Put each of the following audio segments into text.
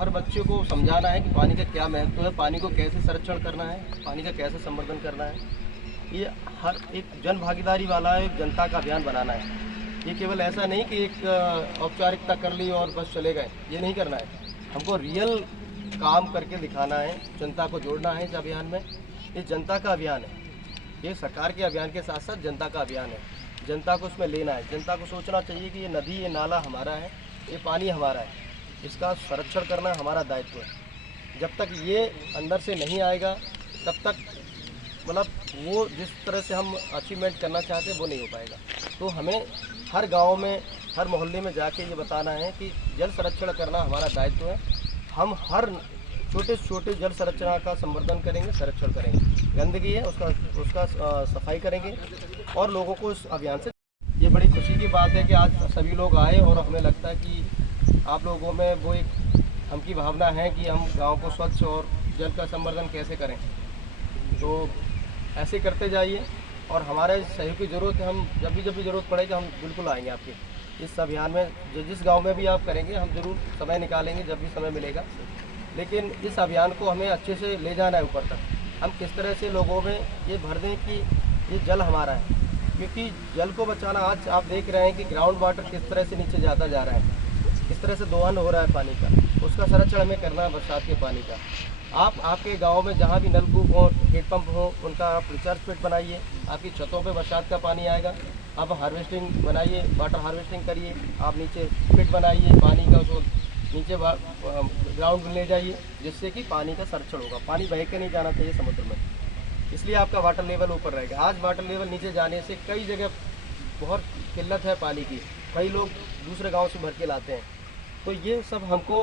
हर बच्चे को समझाना है कि पानी का क्या महत्व है, पानी को कैसे संरक्षण करना है, पानी का कैसे संवर्धन करना है। ये हर एक जन भागीदारी वाला एक जनता का अभियान बनाना है। ये केवल ऐसा नहीं कि एक औपचारिकता कर ली और बस चले गए, ये नहीं करना है। हमको रियल काम करके दिखाना है, जनता को जोड़ना है इस अभियान में। ये जनता का अभियान है, ये सरकार के अभियान के साथ साथ जनता का अभियान है। जनता को उसमें लेना है, जनता को सोचना चाहिए कि ये नदी, ये नाला हमारा है, ये पानी हमारा है, इसका संरक्षण करना हमारा दायित्व है। जब तक ये अंदर से नहीं आएगा तब तक मतलब वो जिस तरह से हम अचीवमेंट करना चाहते हैं वो नहीं हो पाएगा। तो हमें हर गांव में, हर मोहल्ले में जाके ये बताना है कि जल संरक्षण करना हमारा दायित्व है। हम हर छोटे से छोटे जल संरक्षण का संवर्धन करेंगे, संरक्षण करेंगे। गंदगी है उसका सफाई करेंगे और लोगों को इस अभियान से, ये बड़ी खुशी की बात है कि आज सभी लोग आए और हमें लगता है कि आप लोगों में वो एक हम की भावना है कि हम गांव को स्वच्छ और जल का संवर्धन कैसे करें। तो ऐसे करते जाइए और हमारे सहयोग की ज़रूरत है। हम जब भी ज़रूरत पड़ेगी हम बिल्कुल आएंगे आपके इस अभियान में। जिस गांव में भी आप करेंगे हम ज़रूर समय निकालेंगे जब भी समय मिलेगा। लेकिन इस अभियान को हमें अच्छे से ले जाना है ऊपर तक। हम किस तरह से लोगों में ये भर दें कि ये जल हमारा है, क्योंकि जल को बचाना, आज आप देख रहे हैं कि ग्राउंड वाटर किस तरह से नीचे जाता जा रहा है, किस तरह से दोहन हो रहा है पानी का, उसका संरक्षण हमें करना है बरसात के पानी का। आपके गांव में जहां भी नलकूप हो, हेडपम्प हो, उनका आप रिचार्ज पिट बनाइए। आपकी छतों पे बरसात का पानी आएगा। आप हार्वेस्टिंग बनाइए, वाटर हार्वेस्टिंग करिए। आप नीचे पिट बनाइए पानी का, उसको नीचे ग्राउंड में ले जाइए, जिससे कि पानी का संरक्षण होगा। पानी बह के नहीं जाना चाहिए समुद्र में, इसलिए आपका वाटर लेवल ऊपर रहेगा। आज वाटर लेवल नीचे जाने से कई जगह बहुत किल्लत है पानी की, कई लोग दूसरे गांव से भर के लाते हैं। तो ये सब हमको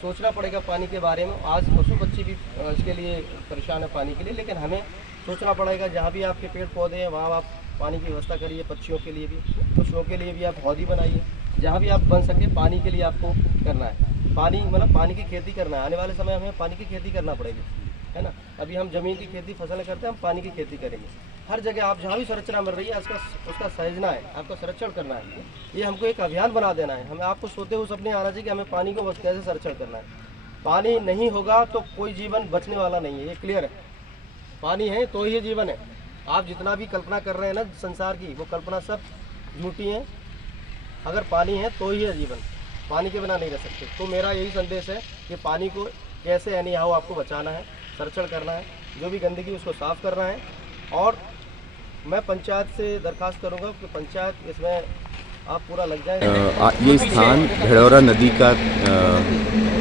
सोचना पड़ेगा पानी के बारे में। आज पशु पक्षी भी इसके लिए परेशान है पानी के लिए, लेकिन हमें सोचना पड़ेगा जहाँ भी आपके पेड़ पौधे हैं वहाँ आप पानी की व्यवस्था करिए। पक्षियों के लिए भी, पशुओं के लिए भी आप हौदी बनाइए। जहाँ भी आप बन सके पानी के लिए आपको करना है। पानी मतलब पानी की खेती करना है। आने वाले समय हमें पानी की खेती करना पड़ेगी, है ना। अभी हम ज़मीन की खेती फसलें करते हैं, हम पानी की खेती करेंगे। हर जगह आप जहाँ भी संरचना मिल रही है उसका सहेजना है, आपको संरक्षण करना है। ये हमको एक अभियान बना देना है। हमें आपको सोते हुए सपने आना चाहिए कि हमें पानी को बस कैसे संरक्षण करना है। पानी नहीं होगा तो कोई जीवन बचने वाला नहीं है, ये क्लियर है। पानी है तो ही जीवन है। आप जितना भी कल्पना कर रहे हैं ना संसार की, वो कल्पना सब झूठी है। अगर पानी है तो ही है जीवन, पानी के बिना नहीं रह सकते। तो मेरा यही संदेश है कि पानी को कैसे यानी हाउ आपको बचाना है, संरक्षण करना है, जो भी गंदगी उसको साफ़ करना है। और मैं पंचायत से दरख्वास्त करूंगा कि पंचायत इसमें आप पूरा लग जाए। ये स्थान भेड़ौरा नदी का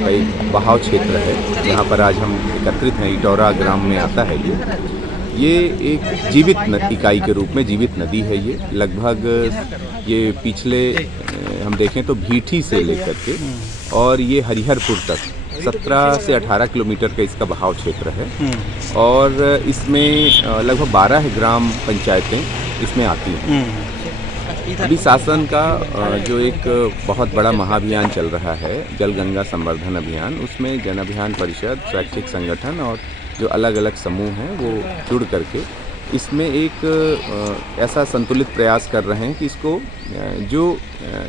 एक बहाव क्षेत्र है, जहाँ पर आज हम एकत्रित हैं। इटौरा ग्राम में आता है ये एक जीवित इकाई के रूप में जीवित नदी है। ये लगभग ये पिछले हम देखें तो भीठी से लेकर के और ये हरिहरपुर तक 17 से 18 किलोमीटर का इसका बहाव क्षेत्र है। और इसमें लगभग 12 ग्राम पंचायतें इसमें आती हैं। अभी शासन का जो एक बहुत बड़ा महाअभियान चल रहा है, जल गंगा संवर्धन अभियान, उसमें जन अभियान परिषद, स्वैच्छिक संगठन और जो अलग अलग समूह हैं वो जुड़ करके इसमें एक ऐसा संतुलित प्रयास कर रहे हैं कि इसको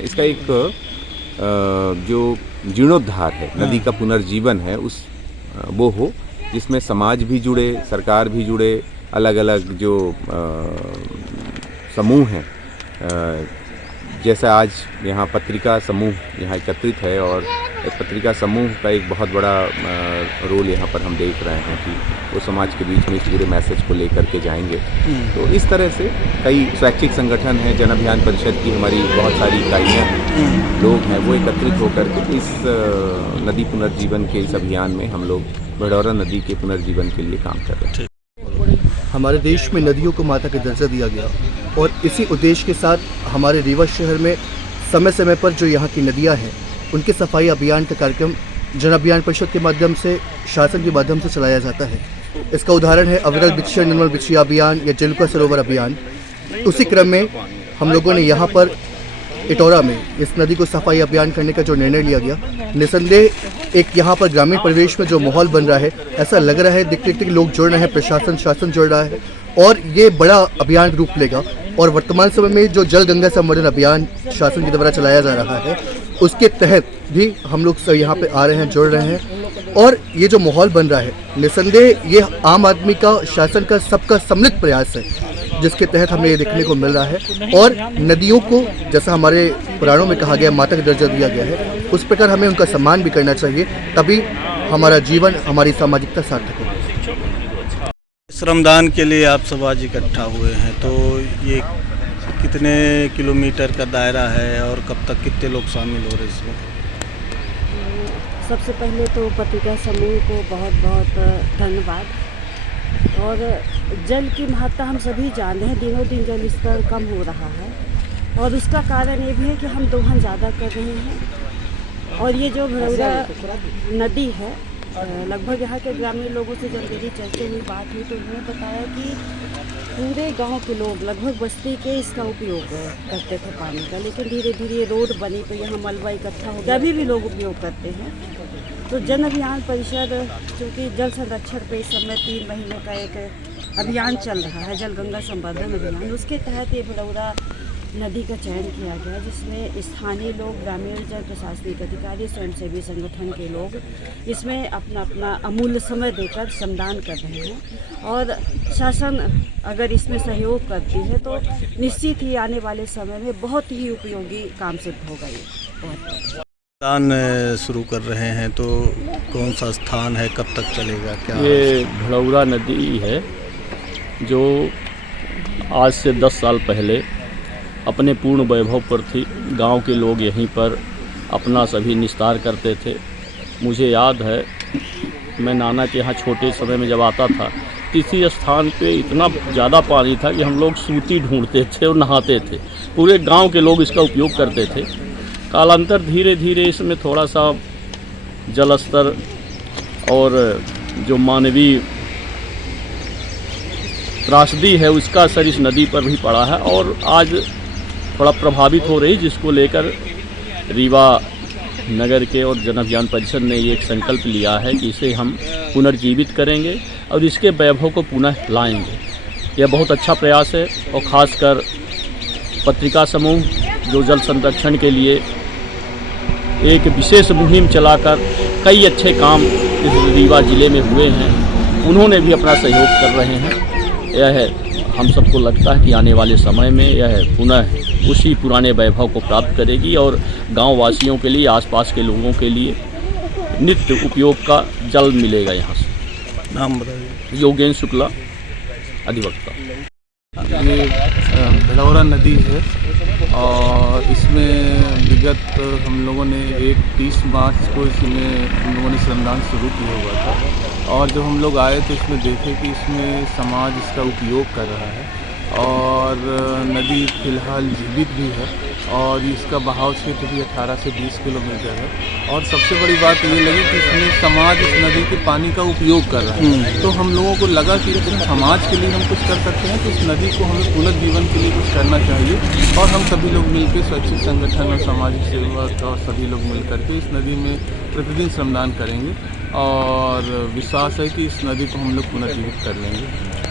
इसका एक जो जीर्णोद्धार है, नदी का पुनर्जीवन है, वो हो, जिसमें समाज भी जुड़े, सरकार भी जुड़े, अलग अलग जो समूह हैं। जैसा आज यहाँ पत्रिका समूह यहाँ एकत्रित है और पत्रिका समूह का एक बहुत बड़ा रोल यहाँ पर हम देख रहे हैं कि वो समाज के बीच में इस पूरे मैसेज को लेकर के जाएंगे। तो इस तरह से कई स्वैच्छिक संगठन हैं, जन अभियान परिषद की हमारी बहुत सारी इकाइयाँ हैं, लोग हैं, वो एकत्रित होकर के इस नदी पुनर्जीवन के इस अभियान में हम लोग भेड़ौरा नदी के पुनर्जीवन के लिए काम कर रहे हैं। हमारे देश में नदियों को माता का दर्जा दिया गया और इसी उद्देश्य के साथ हमारे रीवा शहर में समय समय पर जो यहाँ की नदियाँ हैं उनके सफाई अभियान का कार्यक्रम जन अभियान परिषद के माध्यम से, शासन के माध्यम से चलाया जाता है। इसका उदाहरण है अविरल बिछिया निर्मल बिछिया अभियान या जलुका सरोवर अभियान। उसी क्रम में हम लोगों ने यहाँ पर इटौरा में इस नदी को सफाई अभियान करने का जो निर्णय लिया गया, निसंदेह एक यहाँ पर ग्रामीण परिवेश में जो माहौल बन रहा है, ऐसा लग रहा है दिखते दिखते लोग जुड़ रहे हैं, प्रशासन शासन जुड़ रहा है और ये बड़ा अभियान रूप लेगा। और वर्तमान समय में जो जल गंगा संवर्धन अभियान शासन के द्वारा चलाया जा रहा है उसके तहत भी हम लोग यहाँ पे आ रहे हैं, जुड़ रहे हैं। और ये जो माहौल बन रहा है, निसंदेह ये आम आदमी का, शासन का, सबका सम्मिलित प्रयास है, जिसके तहत हमें ये देखने को मिल रहा है। और नदियों को जैसा हमारे पुराणों में कहा गया माता का दर्जा दिया गया है, उस प्रकार हमें उनका सम्मान भी करना चाहिए, तभी हमारा जीवन, हमारी सामाजिकता सार्थक होगी। श्रमदान के लिए आप सब आज इकट्ठा हुए हैं, तो ये कितने किलोमीटर का दायरा है और कब तक कितने लोग शामिल हो रहे हैं इसमें? सबसे पहले तो पत्रिका समूह को बहुत बहुत धन्यवाद। और जल की महत्ता हम सभी जान रहे हैं, दिनों दिन जल स्तर कम हो रहा है और उसका कारण ये भी है कि हम दोहन ज़्यादा कर रहे हैं। और ये जो भड़ौरा नदी है, लगभग यहाँ के ग्रामीण लोगों से जब मेरी चर्चा हुई, बात हुई, तो उन्होंने बताया कि पूरे गांव के लोग, लगभग बस्ती के, इसका उपयोग करते थे पानी का। लेकिन धीरे धीरे रोड बनी तो यहाँ मलबा इकट्ठा हो गया, अभी भी लोग उपयोग करते हैं। तो जन अभियान परिषद, चूँकि जल संरक्षण पे इस समय 3 महीने का एक अभियान चल रहा है, जल गंगा संवर्धन अभियान, उसके तहत ये भड़ौरा नदी का चयन किया गया, जिसमें स्थानीय लोग, ग्रामीण जन प्रशासनिक अधिकारी, स्वयंसेवी संगठन के लोग इसमें अपना अपना अमूल्य समय देकर श्रमदान कर रहे हैं। और शासन अगर इसमें सहयोग करती है तो निश्चित ही आने वाले समय में बहुत ही उपयोगी काम सिद्ध होगा। ये बहुत दान शुरू कर रहे हैं, तो कौन सा स्थान है, कब तक चलेगा, क्या? ये भड़ौरा नदी है जो आज से 10 साल पहले अपने पूर्ण वैभव पर थी। गांव के लोग यहीं पर अपना सभी निस्तार करते थे। मुझे याद है, मैं नाना के यहाँ छोटे समय में जब आता था, किसी स्थान पे इतना ज़्यादा पानी था कि हम लोग सूती ढूंढते थे और नहाते थे। पूरे गांव के लोग इसका उपयोग करते थे। कालांतर धीरे धीरे इसमें थोड़ा सा जल स्तर और जो मानवीय त्रासदी है उसका असर इस नदी पर भी पड़ा है और आज थोड़ा प्रभावित हो रही, जिसको लेकर रीवा नगर के और जन अभियान परिषद ने ये एक संकल्प लिया है कि इसे हम पुनर्जीवित करेंगे और इसके वैभव को पुनः लाएंगे। यह बहुत अच्छा प्रयास है और ख़ासकर पत्रिका समूह जो जल संरक्षण के लिए एक विशेष मुहिम चलाकर कई अच्छे काम इस रीवा ज़िले में हुए हैं, उन्होंने भी अपना सहयोग कर रहे हैं। यह है, हम सबको लगता है कि आने वाले समय में यह पुनः उसी पुराने वैभव को प्राप्त करेगी और गांव वासियों के लिए, आसपास के लोगों के लिए नित्य उपयोग का जल मिलेगा। यहाँ से नाम बताइए। योगेंद्र शुक्ला, अधिवक्ता। ये भड़ौरा नदी है और इसमें विगत हम लोगों ने 30 मार्च को इसमें हम लोगों ने श्रमदान शुरू किया हुआ था और जब हम लोग आए तो इसमें देखे कि इसमें समाज इसका उपयोग कर रहा है और नदी फ़िलहाल जीवित भी है और इसका बहाव क्षेत्र भी 18 से 20 किलोमीटर है। और सबसे बड़ी बात ये लगी कि इसमें समाज इस नदी के पानी का उपयोग कर रहा है, तो हम लोगों को लगा कि समाज के लिए हम कुछ कर सकते हैं, तो इस नदी को हमें पुनर्जीवन के लिए कुछ करना चाहिए। और हम सभी लोग मिलकर, स्वैच्छिक संगठन और सामाजिक सेवक और सभी लोग मिल करके इस नदी में प्रतिदिन श्रमदान करेंगे और विश्वास है कि इस नदी को हम लोग पुनर्जीवित कर लेंगे।